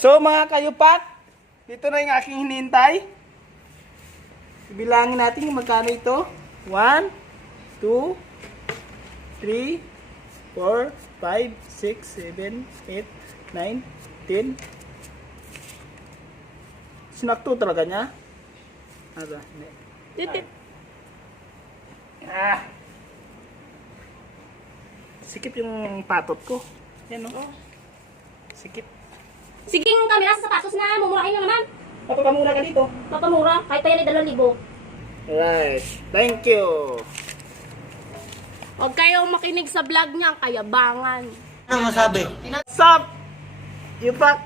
So mga kayupak, dito na yung aking hinihintay. Ibilangin natin kung magkano ito. 1, 2, 3, 4, 5, 6, 7, 8, 9, 10. Sinakto talaga niya. Ano? Titit. Ah. Sikip yung patot ko. Yan o. Sikip. Sige yung camera sa sapatos na, mumurahin na naman. Papakamura ka dito. Papamura, kahit pa yan ay 2,000. Right. Thank you. Huwag kayong makinig sa vlog niya, kayabangan. Ano masabi? Sup? Yupak.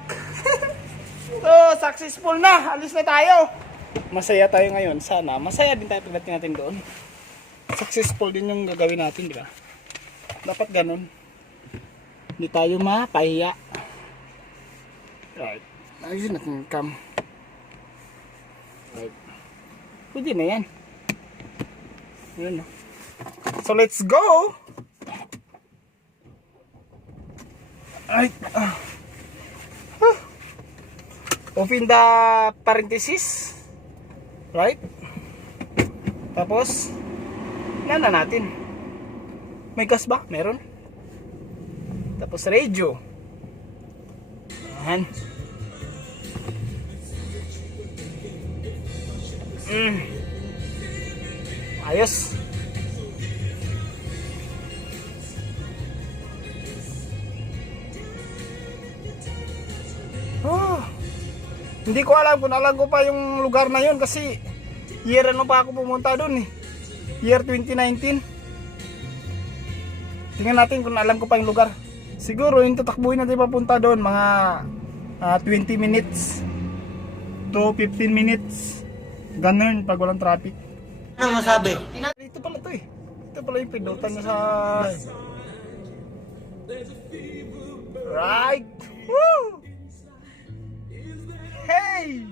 So, successful na. Alis na tayo. Masaya tayo ngayon. Sana. Masaya din tayo pagdating natin doon. Successful din yung gagawin natin, di ba? Dapat ganun. Hindi tayo mapahiya. Right. Ayun natin yung cam. Right. Pwede na yan. Ayun na. So, let's go! Ay, open the parenthesis. Right? Tapos, yan na natin. May gas ba? Meron. Tapos, radio. Ayan. Ayos. Hindi ko alam kung alam ko pa yung lugar na yun kasi year ano pa ako pumunta doon eh. Year 2019. Tingnan natin kung alam ko pa yung lugar. Siguro yung tatakbuhin natin papunta doon mga 20 minutes to 15 minutes. Ganun pag walang traffic. Ano masabi? Ito pala to eh. Ito pala yung pindutan niya sa... Right! Woo! Hey!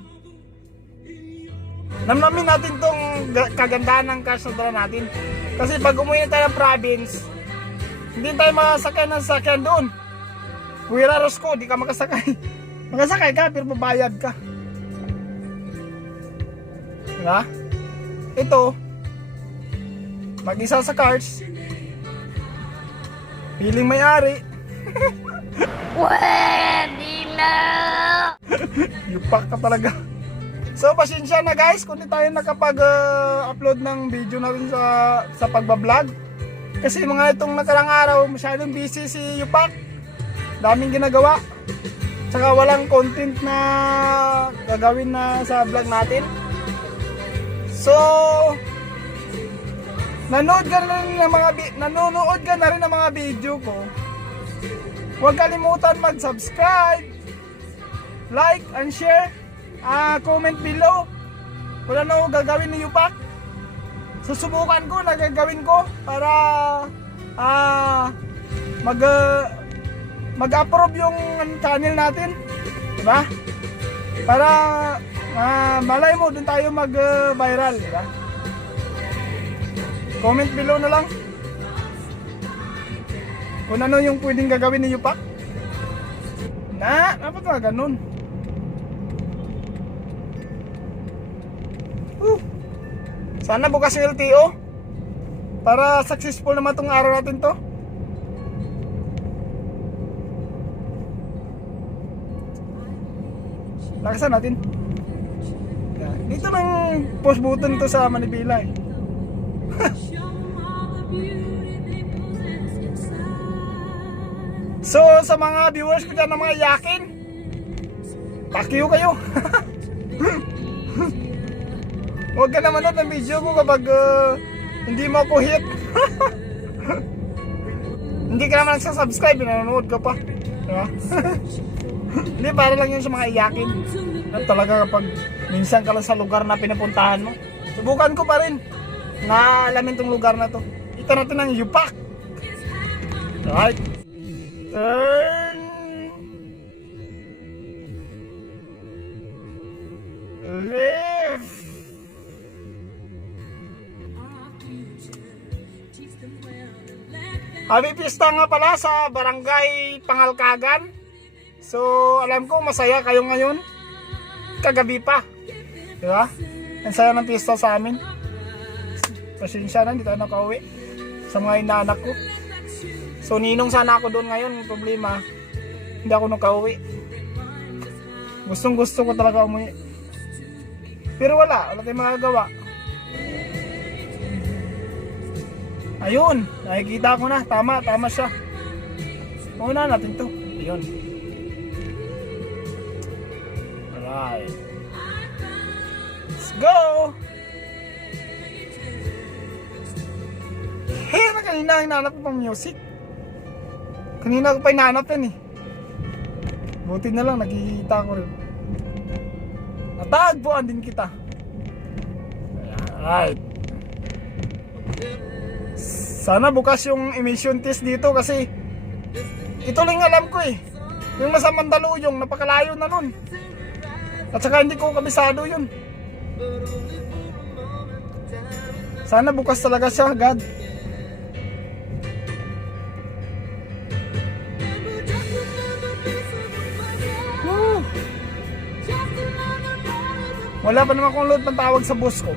Namnamin natin tong kagandahan ng cars na dala natin. Kasi pag umuwi tayo ng province, hindi tayo masakay ng sakyan doon. Kuya Rosco, di ka makasakay. Makasakay ka, pero babayad ka. Diba? Ito, mag-isa sa cars, piling may-ari. Pwede na! Yupak ka talaga. So pasensya na guys kung di tayo nakapag-upload ng video natin sa pagbablog. Kasi mga itong nakarang araw masyadong busy si Yupak. Daming ginagawa. Tsaka walang content na gagawin na sa vlog natin. So nanonood ka na rin ng mga video ko. Huwag kalimutan mag-subscribe, like and share, comment below kung ano gagawin ni Yupak. Susubukan ko na gagawin ko para mag-approve yung channel natin, diba? Para malay mo dun tayo mag-viral, diba? Comment below na lang kung ano yung pwedeng gagawin ni Yupak. Dapat nga ganun. Sana bukas yung LTO para successful naman tong araw natin to. Lakasan natin. Dito lang post button to sa Manibela eh. So sa mga viewers ko dyan na mga yakin, pakiyo kayo. Huwag ka naman ng video ko kapag hindi mo ako hit. Hindi ka naman nagsasubscribe, nanonood ka pa, diba? Hindi, para lang yun sa mga iyakin. At talaga kapag minsan ka lang sa lugar na pinapuntahan mo, subukan ko pa rin na alamin tong lugar na to. Ito natin ang Yupak. Right? Turn left. Happy Fiesta nga pala sa Barangay Pangalkagan So, alam ko masaya kayo ngayon. Kagabi pa. Di ba? Ang saya ng pista sa amin. Pasensya na, hindi tayo nakauwi. Sa mga inaanak ko. So, ninong sana ako doon ngayon. Yung problema, hindi ako nakauwi. Gustong gusto ko talaga umuwi. Pero wala tayong magagawa. Ayun, nakikita ko na. Tama siya. Una natin to. Ayun. Alright. Let's go! Hey, kanina hinahanap ko pang music. Kanina ko pa hinahanap yan eh. Buti na lang, nakikita ko rin. Natagpuan din kita. Alright. Sana bukas yung emission test dito kasi ito lang alam ko eh. Yung nasa Mandaluyong, napakalayo na nun. At saka hindi ko kabisado yun. Sana bukas talaga siya, God. Woo! Wala pa naman akong load pang tawag sa boss ko.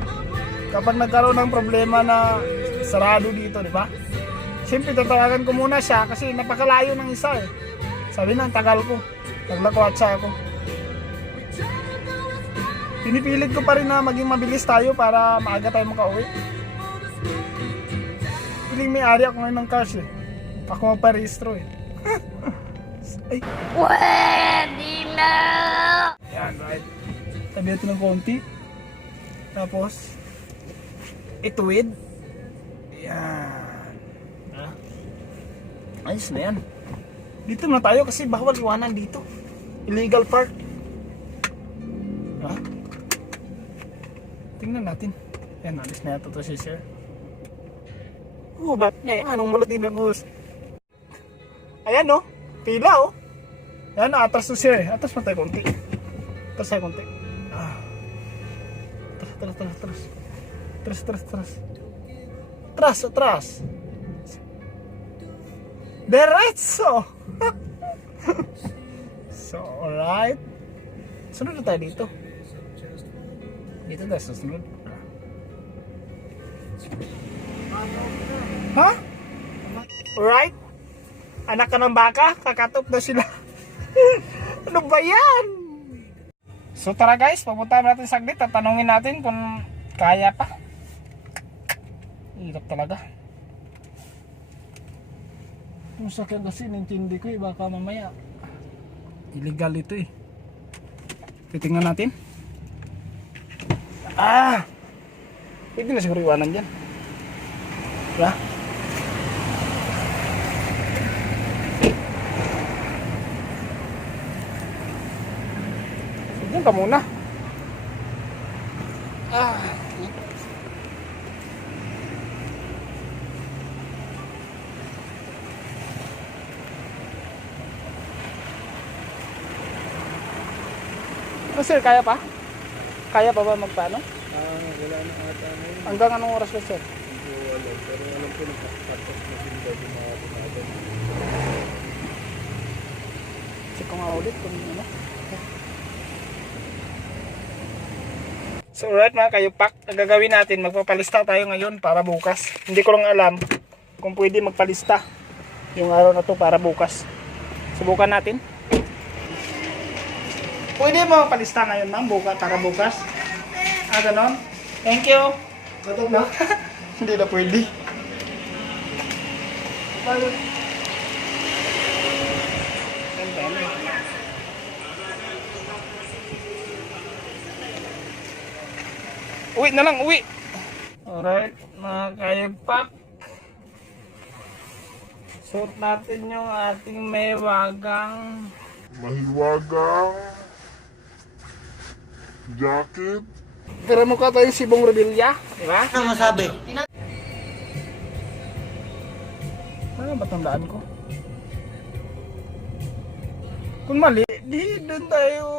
Kapag nagkaroon ng problema na sarado dito, di ba? Siyempre tatawagan ko muna siya kasi napakalayo ng isa eh. Sabi na, ang tagal ko. Naglakwatsa ako. Pinipilit ko pa rin na maging mabilis tayo para maaga tayo makauwi. Piling may-ari ako ngayon ng cars eh. Ako magparehistro eh. Ay. Pwede na! Yan, right. Tabi natin ng konti. Tapos, ituwid. Yan. Ayos na yan. Dito na tayo kasi bawal iwanan dito. Illegal park. Tingnan natin. Yan, alis na yata ito si sir. Ba't niya? Anong malati ng hus? Ayan no, pila oh. Ayan, atras to sir. Atras pa tayo konti. Atras tayo konti. Atras. Diretso! So, alright. Sunod na tayo dito. Dito tayo susunod. Ha? Alright. Anak ka ng baka, kakatop na sila. Ano ba yan? So tara guys, pupunta natin saglit at tanungin natin kung kaya pa. Hirap talaga. Kung sakyan kasi nintindi ko eh, baka mamaya illegal ito eh. Titingnan natin. Pwede na siguro iwanan dyan. Diba? Diyan ka muna. Sir, kaya pa? Kaya pa ba magpaano? Wala na ata na yun. Hanggang anong oras ba, sir? Hindi ko alam. Pero alam ko nagkakatas na sila yung mga tumagan. Check ko nga ulit kung ano. So alright mga kayupak, ang gagawin natin, magpapalista tayo ngayon para bukas. Hindi ko lang alam kung pwede magpalista yung araw na to para bukas. Subukan natin. Pwede mo magpalista ngayon ma'am, para bukas? Ganon? Thank you. Gatog na? Hindi na pwede. Uwi na lang, uwi. Alright, mga kayagpak. Suot natin yung ating mahiwagang Jacket. pero mukha tayo Sibong Rebilla, di ba? Ano masabi? Ano ba tandaan ko? Kung mali, di doon tayo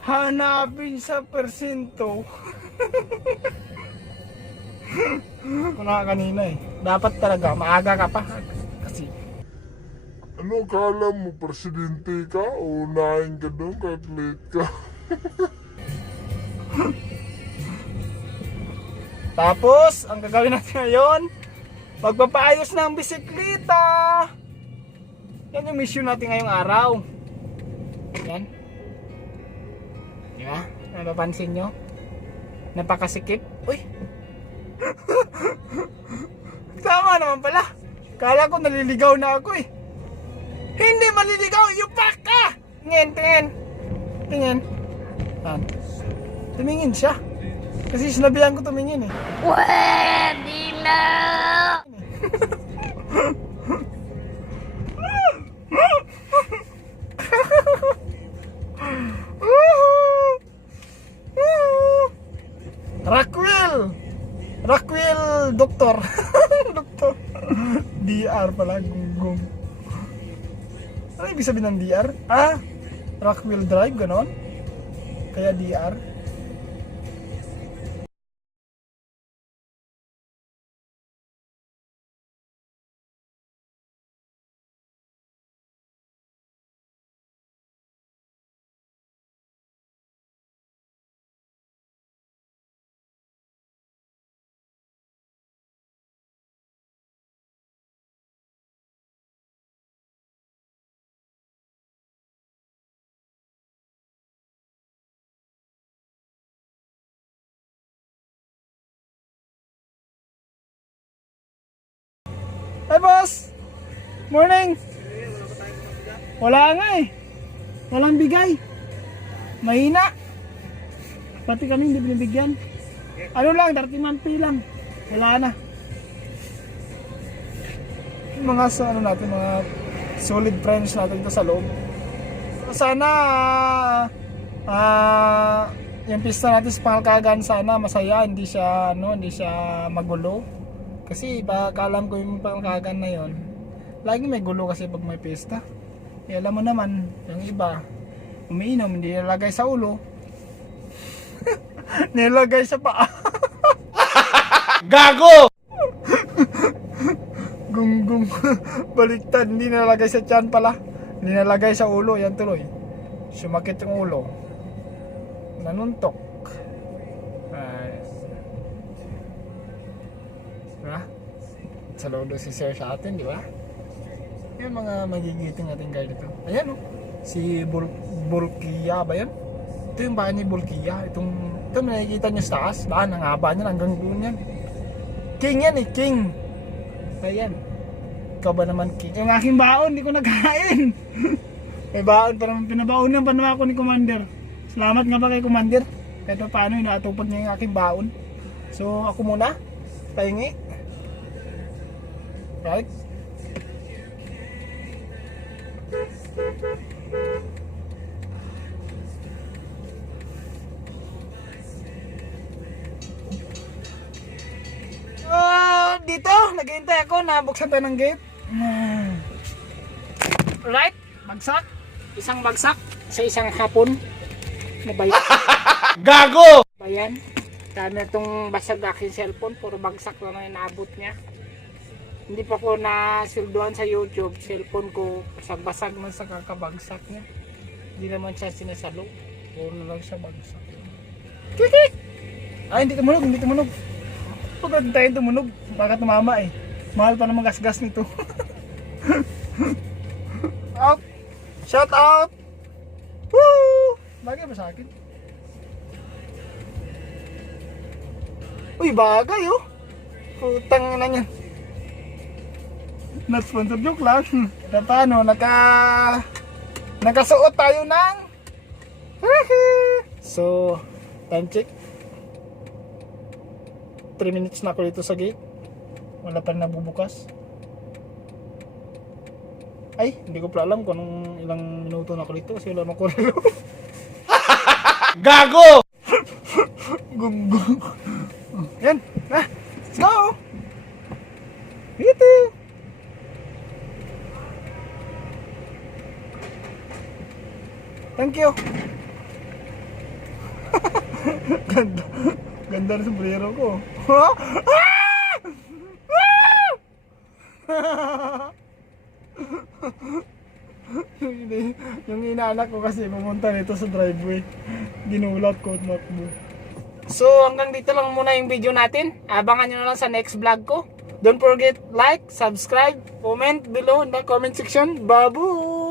hanapin sa persento. Kung kanina eh. Dapat talaga, maaga ka pa. Kasi Ano akala mo, presidente ka? O unahin ka doon kahit late ka? Tapos, ang gagawin natin ngayon, magpapaayos ng bisikleta. Yan yung mission natin ngayong araw. Yan. Di ba? Napapansin nyo? Napakasikip. Uy! Tama naman pala. Kala ko naliligaw na ako eh. Hindi maliligaw! Yung baka! Tingin, tingin. Tingin. Yan. Tumingin siya. Kasi sinabihan ko tumingin eh. Pwede na! Rockwell! Rockwell doktor. Doktor. DR pala, gunggong. Ano ibig sabihin ng DR? Ah, Rockwell drive, ganon? Kaya DR. Hi boss! Morning! Wala nga eh. Walang bigay. Mahina. Pati kami hindi binibigyan. Ano lang, 30 pay lang. Wala na. Yung mga sa ano natin, mga solid friends natin ito sa loob. Sana yung pista natin sa Pangalkagan sana masaya, hindi siya magulo. Kasi baka alam ko yung Pangalkagan na yon, lagi may gulo kasi pag may pista. Alam mo naman, yung iba umiinom, hindi nilagay sa ulo. Nilagay sa paa. Gago! Gunggong. Baliktad, hindi nilagay sa tiyan pala. Hindi nilagay sa ulo, yan tuloy. Sumakit yung ulo. Nanuntok. Diba? Saludo si Sir sa atin, di ba? Yung mga magigiting natin guys dito. Ayan oh. Si Bulkia ba yan? Ito yung bahay ni Bulkia. Ito nakikita nyo sa taas. Ang haba niya hanggang dulo niyan. King yan eh, king. Ayan. Ikaw ba naman king? Yung aking baon, hindi ko nagkain. May baon pa naman. Pinabaunan pa naman ako ni Commander. Salamat nga ba kay Commander? Kahit paano inaatupad niya yung aking baon. So ako muna. Pahingi. Right? Dito, naghihintay ako na buksan tayo ng gate. Right? Bagsak. Isang bagsak sa isang hapon. Ano ba yan? Gago! Ba yan? Dami itong basag aking cellphone. Puro bagsak lang ang inaabot niya. Hindi pa ko nasilduhan sa YouTube. Cellphone ko basag-basag man sa kakabagsak niya. Hindi naman siya sinasalo. Puro na lang siya bagsak. Kikik! Ay, hindi tumunog, hindi tumunog. Pagod tayo tumunog. Baka tumama eh. Mahal pa naman gas-gas nito. Out! Shout out! Woo! Bagay ba sa akin? Uy, bagay oh! Putang na niyan. Not sponsor, joke lang. At paano, nakasuot tayo ng so, time check 3 minutes na ako dito sa gate. Wala pa rin nabubukas. Ay, hindi ko pa alam kung anong ilang minuto na ako dito kasi wala akong relo. Gago! Gunggong. Yan, let's go! Dito! Thank you. Ganda. Ganda na sombrero ko. Ha? Yung inaanak ko kasi pumunta nito sa driveway. Ginulat ko at makbo. So hanggang dito lang muna yung video natin. Abangan nyo na lang sa next vlog ko. Don't forget like, subscribe, comment below in the comment section. Babu!